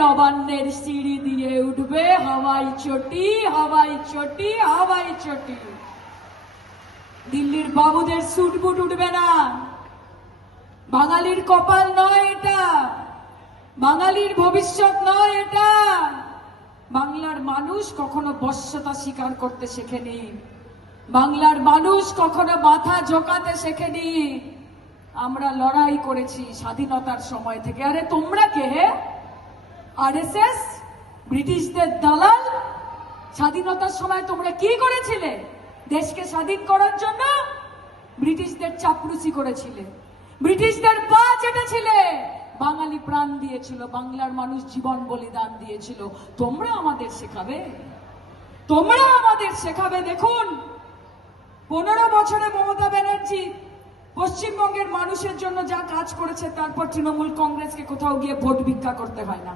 নবান্নের সিঁড়ি দিয়ে উঠবে হাওয়াই চটি, হাওয়াই চটি, হাওয়াই চটি। দিল্লির বাবুদের সুটবুট উঠবে না। বাঙালির কপাল নয় এটা, বাঙালির ভবিষ্যৎ নয় এটা। বাংলার মানুষ কখনো বশ্যতা স্বীকার করতে শেখেনি, বাংলার মানুষ কখনো মাথা ঝোঁকাতে শেখেনি। আমরা লড়াই করেছি স্বাধীনতার সময় থেকে। আরে তোমরা কে হে? আরএসএস, ব্রিটিশদের দালাল। স্বাধীনতার সময় তোমরা কি করেছিলে? দেশকে স্বাধীন করার জন্য ব্রিটিশদের চাপলুসি করেছিলে, ব্রিটিশদের পা চেটেছিলে। বাঙালি প্রাণ দিয়েছিল, বাংলার মানুষ জীবন বলিদান দিয়েছিল। তোমরা আমাদের শেখাবে? তোমরা আমাদের শেখাবে? দেখুন, 15 বছরে মমতা ব্যানার্জি পশ্চিমবঙ্গের মানুষের জন্য যা কাজ করেছে, তারপর তৃণমূল কংগ্রেসকে কোথাও গিয়ে ভোট ভিক্ষা করতে হয় না।